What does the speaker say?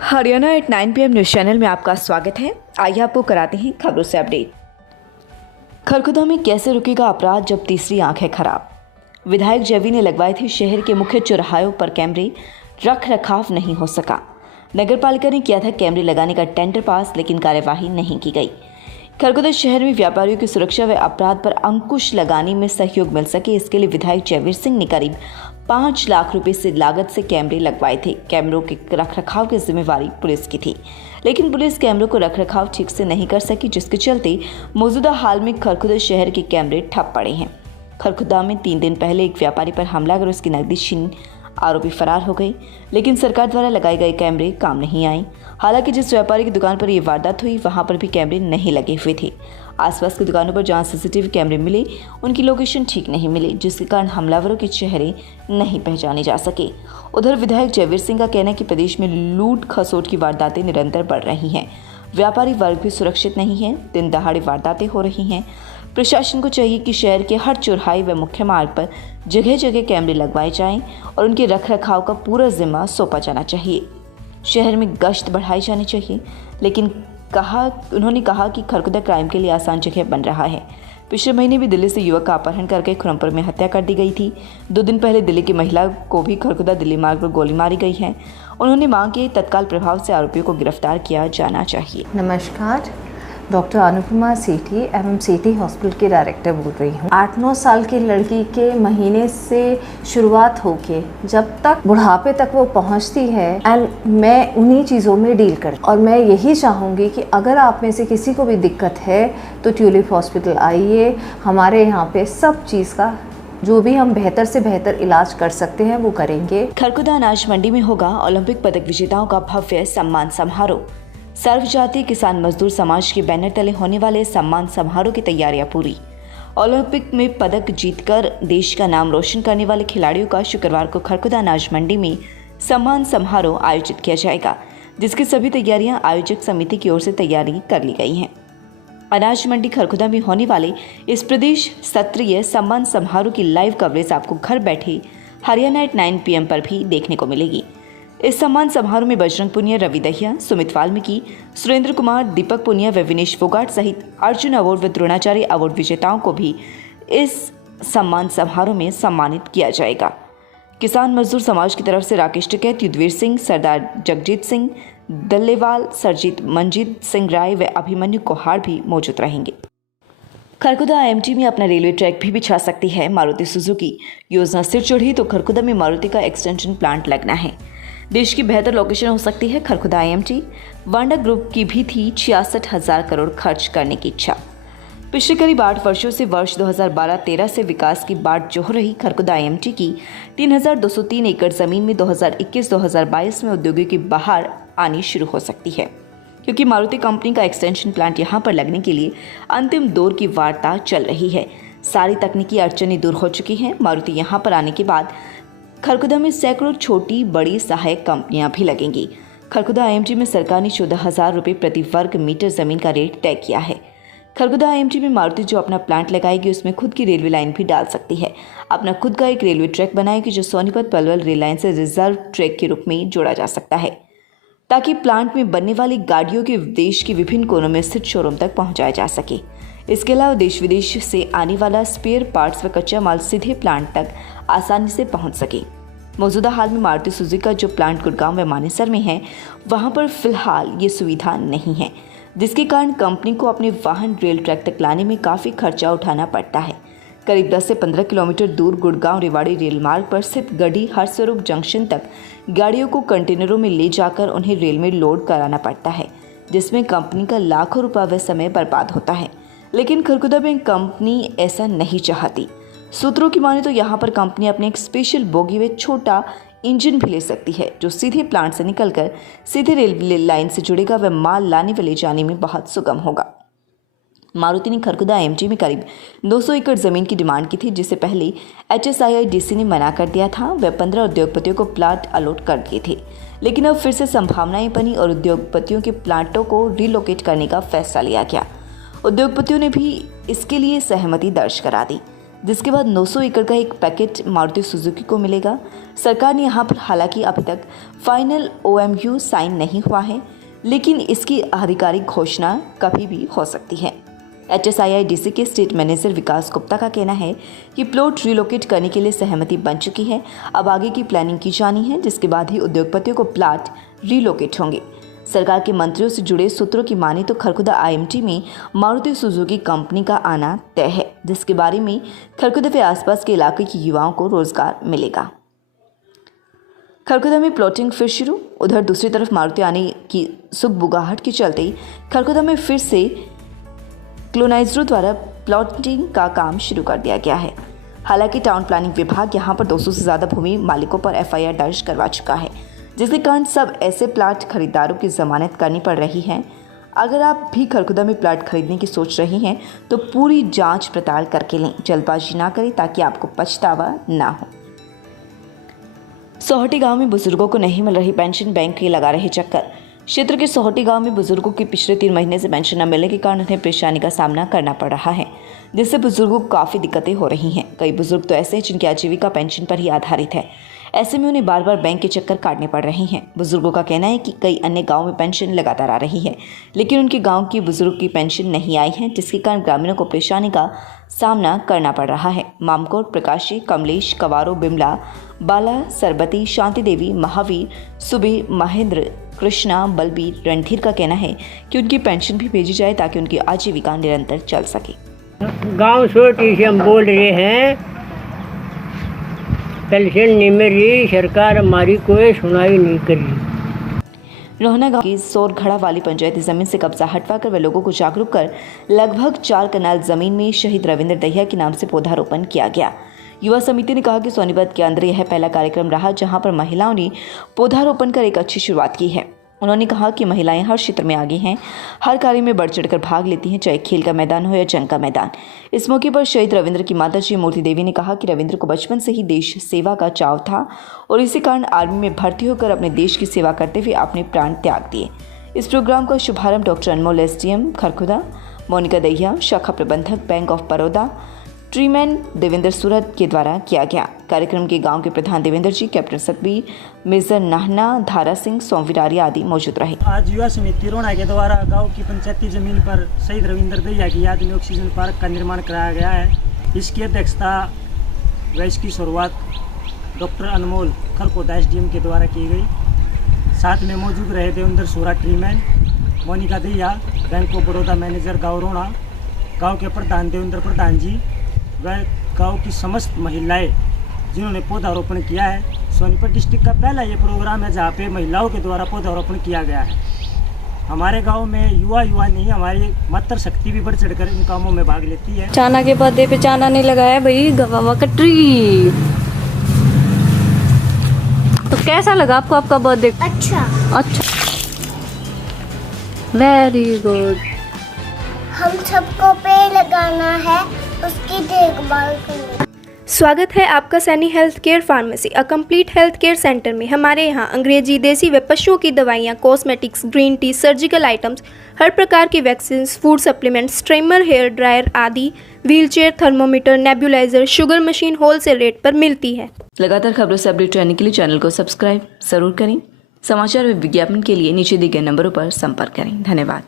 Haryana at 9 PM news channel में आपका स्वागत है। आइए आपको कराते हैं खबरों से अपडेट। खरखुदा में कैसे रुकेगा अपराध जब तीसरी आंख है खराब। विधायक जैवी ने लगवाए थे शहर के मुख्य चौराहों पर कैमरे, रख रखाव नहीं हो सका। नगरपालिका ने किया था कैमरे लगाने का टेंडर पास, लेकिन कार्यवाही नहीं की गई। खरखुदा शहर में व्यापारियों की सुरक्षा व अपराध पर अंकुश लगाने में सहयोग मिल सके, इसके लिए विधायक जयवीर सिंह ने करीब 5 लाख रुपए से लागत से कैमरे लगवाए थे। कैमरों के रखरखाव की जिम्मेवारी पुलिस की थी, लेकिन पुलिस कैमरों को रखरखाव ठीक से नहीं कर सकी, जिसके चलते मौजूदा हाल में खरखुदा शहर के कैमरे ठप पड़े हैं। खरखुदा में 3 दिन पहले एक व्यापारी पर हमला कर उसकी नकदी छीन आरोपी फरार हो गए, लेकिन सरकार द्वारा लगाए गए कैमरे काम नहीं आए। हालांकि जिस व्यापारी की दुकान पर यह वारदात हुई वहां पर भी कैमरे नहीं लगे हुए थे। आसपास की दुकानों पर जहां सीसीटीवी कैमरे मिले उनकी लोकेशन ठीक नहीं मिली, जिसके कारण हमलावरों के चेहरे नहीं पहचाने जा सके। उधर विधायक जयवीर सिंह का कहना है कि प्रदेश में लूट खसोट की वारदातें निरंतर बढ़ रही हैं। व्यापारी वर्ग भी सुरक्षित नहीं है, दिन दहाड़े वारदातें हो रही हैं। प्रशासन को चाहिए कि शहर के हर चौराहे व मुख्य मार्ग पर जगह जगह कैमरे लगवाए जाएं और उनके रखरखाव का पूरा जिम्मा सौंपा जाना चाहिए। शहर में गश्त बढ़ाई जानी चाहिए, लेकिन उन्होंने कहा कि खरखुदा क्राइम के लिए आसान जगह बन रहा है। पिछले महीने भी दिल्ली से युवक का अपहरण करके खुरमपुर में हत्या कर दी गई थी। 2 दिन पहले दिल्ली की महिला को भी खरखुदा दिल्ली मार्ग पर गोली मारी गई है। उन्होंने मांग की तत्काल प्रभाव से आरोपियों को गिरफ्तार किया जाना चाहिए। नमस्कार, डॉक्टर अनुपमा सेठी एवं सेठी हॉस्पिटल के डायरेक्टर बोल रही हूँ। 8-9 साल की लड़की के महीने से शुरुआत होके जब तक बुढ़ापे तक वो पहुँचती है, एंड मैं उन्हीं चीज़ों में डील करती और मैं यही चाहूँगी कि अगर आप में से किसी को भी दिक्कत है तो ट्यूलिप हॉस्पिटल आइए। हमारे यहाँ पे सब चीज़ का जो भी हम बेहतर से बेहतर इलाज कर सकते हैं वो करेंगे। खरखुदा अनाज मंडी में होगा ओलंपिक पदक विजेताओं का भव्य सम्मान समारोह। सर्वजातीय किसान मजदूर समाज के बैनर तले होने वाले सम्मान समारोह की तैयारियां पूरी। ओलंपिक में पदक जीतकर देश का नाम रोशन करने वाले खिलाड़ियों का शुक्रवार को खरखुदा अनाज मंडी में सम्मान समारोह आयोजित किया जाएगा, जिसकी सभी तैयारियां आयोजक समिति की ओर से तैयारी कर ली गई हैं। अनाज मंडी खरखुदा में होने वाले इस प्रदेश स्तरीय सम्मान समारोह की लाइव कवरेज आपको घर बैठे हरियाणा एट 9 PM पर भी देखने को मिलेगी। इस सम्मान समारोह में बजरंग पुनिया, रवि दहिया, सुमित वाल्मीकि, सुरेंद्र कुमार, दीपक पुनिया व विनेश फोगाट सहित अर्जुन अवार्ड व द्रोणाचार्य अवार्ड विजेताओं को भी इस सम्मान समारोह में सम्मानित किया जाएगा। किसान मजदूर समाज की तरफ से राकेश टिकैत, युद्धवीर सिंह, सरदार जगजीत सिंह दल्लेवाल, सरजीत मंजीत सिंह राय व अभिमन्यु कोहाड़ भी मौजूद रहेंगे। खरखुदा IMT में अपना रेलवे ट्रैक भी बिछा सकती है मारुति सुजुकी। योजना सिर चढ़ी तो खरखुदा में मारुति का एक्सटेंशन प्लांट लगना है। देश की बेहतर लोकेशन हो सकती है खरखुदा IMT। वांडा ग्रुप की भी थी 66,000 करोड़ खर्च करने की इच्छा। पिछले करीब 8 वर्षों से वर्ष 2012-13 से विकास की बाट जोह रही खरखुदा IMT की 3,203 एकड़ जमीन में 2021-2022 में औद्योगिक की बहार आनी शुरू हो सकती है, क्योंकि मारुति कंपनी का एक्सटेंशन प्लांट यहां पर लगने के लिए अंतिम दौर की वार्ता चल रही है। सारी तकनीकी अड़चनें दूर हो चुकी हैं। मारुति यहां पर आने के बाद खरखुदा में सैकड़ों छोटी बड़ी सहायक कंपनियां भी लगेंगी। खरखुदा IMT में सरकार ने 14,000 रुपये प्रति वर्ग मीटर जमीन का रेट तय किया है। खरखुदा IMT में मारुति जो अपना प्लांट लगाएगी उसमें खुद की रेलवे लाइन भी डाल सकती है। अपना खुद का एक रेलवे ट्रैक बनाएगी जो सोनीपत पलवल रेल लाइन से रिजर्व ट्रैक के रूप में जोड़ा जा सकता है, ताकि प्लांट में बनने वाली गाड़ियों के देश के विभिन्न कोनों में स्थित शोरूम तक पहुंचाया जा सके। इसके अलावा देश विदेश से आने वाला स्पेयर पार्ट्स व कच्चा माल सीधे प्लांट तक आसानी से पहुंच सके। मौजूदा हाल में मारुति सुजुकी का जो प्लांट गुड़गांव व मानेसर में है, वहां पर फिलहाल ये सुविधा नहीं है, जिसके कारण कंपनी को अपने वाहन रेल ट्रैक तक लाने में काफ़ी खर्चा उठाना पड़ता है। करीब 10 से 15 किलोमीटर दूर गुड़गांव रेवाड़ी रेल मार्ग पर स्थित गढ़ी हरस्वरूप जंक्शन तक गाड़ियों को कंटेनरों में ले जाकर उन्हें रेल में लोड कराना पड़ता है, जिसमें कंपनी का लाखों रुपये व समय बर्बाद होता है। लेकिन खरखुदा में कंपनी ऐसा नहीं चाहती। सूत्रों की माने तो यहाँ पर कंपनी अपने एक स्पेशल बोगी व छोटा इंजन भी ले सकती है, जो सीधे प्लांट से निकलकर सीधे रेलवे लाइन से जुड़ेगा व माल लाने व ले जाने में बहुत सुगम होगा। मारुति ने खरखुदा IMT में करीब 200 एकड़ जमीन की डिमांड की थी, जिसे पहले HSIIDC ने मना कर दिया था। वे 15 उद्योगपतियों को प्लाट अलॉट कर दिए थे, लेकिन अब फिर से संभावनाएं बनी और उद्योगपतियों के प्लांटों को रिलोकेट करने का फैसला लिया गया। उद्योगपतियों ने भी इसके लिए सहमति दर्ज करा दी। जिसके बाद 900 एकड़ का एक पैकेट मारुति सुजुकी को मिलेगा। सरकार ने यहाँ पर हालांकि अभी तक फाइनल OMU साइन नहीं हुआ है, लेकिन इसकी आधिकारिक घोषणा कभी भी हो सकती है। HSIIDC के स्टेट मैनेजर विकास गुप्ता का कहना है कि प्लॉट रिलोकेट करने के लिए सहमति बन चुकी है। अब आगे की प्लानिंग की जानी है, जिसके बाद ही उद्योगपतियों को प्लाट रिलोकेट होंगे। सरकार के मंत्रियों से जुड़े सूत्रों की माने तो खरखुदा IMT में मारुति सुजुकी कंपनी का आना तय है, जिसके बारे में खरखुदा व आसपास के इलाके के युवाओं को रोजगार मिलेगा। खरखुदा में प्लॉटिंग फिर शुरू। उधर दूसरी तरफ मारुति आने की सुगबुगाहट के चलते खरखुदा में फिर से क्लोनाइजरों द्वारा प्लॉटिंग का काम शुरू कर दिया गया है। हालांकि टाउन प्लानिंग विभाग यहां पर 200 से ज़्यादा भूमि मालिकों पर FIR दर्ज करवा चुका है, जिसके कारण सब ऐसे प्लाट खरीदारों की जमानत करनी पड़ रही है। अगर आप भी खरखुदा में प्लाट खरीदने की सोच रही हैं तो पूरी जांच पड़ताल करके लें, जल्दबाजी ना करें ताकि आपको पछतावा ना हो। सोहटी गांव में बुजुर्गों को नहीं मिल रही पेंशन, बैंक के लगा रहे चक्कर। क्षेत्र के सोहटी गांव में बुजुर्गों की पिछले 3 महीने से पेंशन न मिलने के कारण उन्हें परेशानी का सामना करना पड़ रहा है, जिससे बुजुर्गों को काफ़ी दिक्कतें हो रही हैं। कई बुजुर्ग तो ऐसे हैं जिनकी आजीविका पेंशन पर ही आधारित है। ऐसे में उन्हें बार बार बैंक के चक्कर काटने पड़ रहे हैं। बुजुर्गों का कहना है कि कई अन्य गाँव में पेंशन लगातार आ रही है, लेकिन उनके गाँव की बुजुर्ग की पेंशन नहीं आई है, जिसके कारण ग्रामीणों को परेशानी का सामना करना पड़ रहा है। मामकोर, प्रकाशी, कमलेश, कवारो, बिमला, बाला, सरबती, शांति देवी, महावीर, सुबे, महेंद्र, कृष्णा, बलबीर, रणधीर का कहना है कि उनकी पेंशन भी भेजी जाए ताकि उनकी आजीविका निरंतर चल सके। गांव सोटी से हम बोल रहे हैं, पेंशन नहीं मिल रही, सरकार हमारी कोई सुनाई नहीं कर रही। रोहना गांव की सोरघड़ा वाली पंचायती जमीन से कब्जा हटवाकर वे लोगों को जागरूक कर लगभग 4 कनाल जमीन में शहीद रविंद्र दहिया के नाम से पौधारोपण किया गया। युवा समिति ने कहा कि सोनीपत के अंदर यह पहला कार्यक्रम रहा जहां पर महिलाओं ने पौधारोपण कर एक अच्छी शुरुआत की है। उन्होंने कहा कि महिलाएं हर क्षेत्र में आगे हैं, हर कार्य में बढ़ चढ़कर भाग लेती हैं, चाहे खेल का मैदान हो या जंग का मैदान। इस मौके पर शहीद रविंद्र की माता जी मूर्ति देवी ने कहा कि रविंद्र को बचपन से ही देश सेवा का चाव था और इसी कारण आर्मी में भर्ती होकर अपने देश की सेवा करते हुए अपने प्राण त्याग दिए। इस प्रोग्राम का शुभारंभ डॉक्टर अनमोल SDM खरखुदा, मोनिका दहिया, शाखा प्रबंधक बैंक ऑफ बड़ौदा, ट्रीमैन देवेंद्र सूरत के द्वारा किया गया। कार्यक्रम के गांव के प्रधान देवेंद्र जी, कैप्टन सतबीर, मेजर नाहना, धारा सिंह, सोमवीरारी आदि मौजूद रहे। आज युवा समिति रोहना के द्वारा गांव की पंचायती जमीन पर शहीद रविंद्र दहिया की याद में ऑक्सीजन पार्क का निर्माण कराया गया है। इसकी अध्यक्षता व इसकी शुरुआत डॉक्टर अनमोल खरखुदा SDM के द्वारा की गई। साथ में मौजूद रहे Devendra Surat, treeman, Monika Dahiya, bank of Baroda manager गाँव रोहना, गाँव के प्रधान देवेंद्र प्रधान जी व गांव की समस्त महिलाएं जिन्होंने पौधारोपण किया है। सोनीपत डिस्ट्रिक्ट का पहला ये प्रोग्राम है जहां पे महिलाओं के द्वारा पौधारोपण किया गया है। हमारे गांव में युवा नहीं, हमारी मातृ शक्ति भी बढ़ चढ़कर इन कामों में भाग लेती है। चाना के पौधे पे चाना नहीं लगाया भाई, गवावा कटरी। तो कैसा लगा आपको आपका बर्थडे? अच्छा, वेरी गुड। हम सबको पेड़ लगाना है, उसकी देखभाल करनी। स्वागत है आपका Saini health care pharmacy, a complete health care centre में। हमारे यहाँ अंग्रेजी, देसी व पशुओं की दवाइयाँ, cosmetics, green tea, surgical items, हर प्रकार की vaccine, food supplements, trimmer, hair dryer आदि, wheelchair, thermometer, nebuliser, sugar machine wholesale rate पर मिलती है। लगातार खबरों से अपडेट रहने के लिए चैनल को सब्सक्राइब जरूर करें। समाचार व विज्ञापन के लिए नीचे दिए गए नंबरों पर संपर्क करें। धन्यवाद।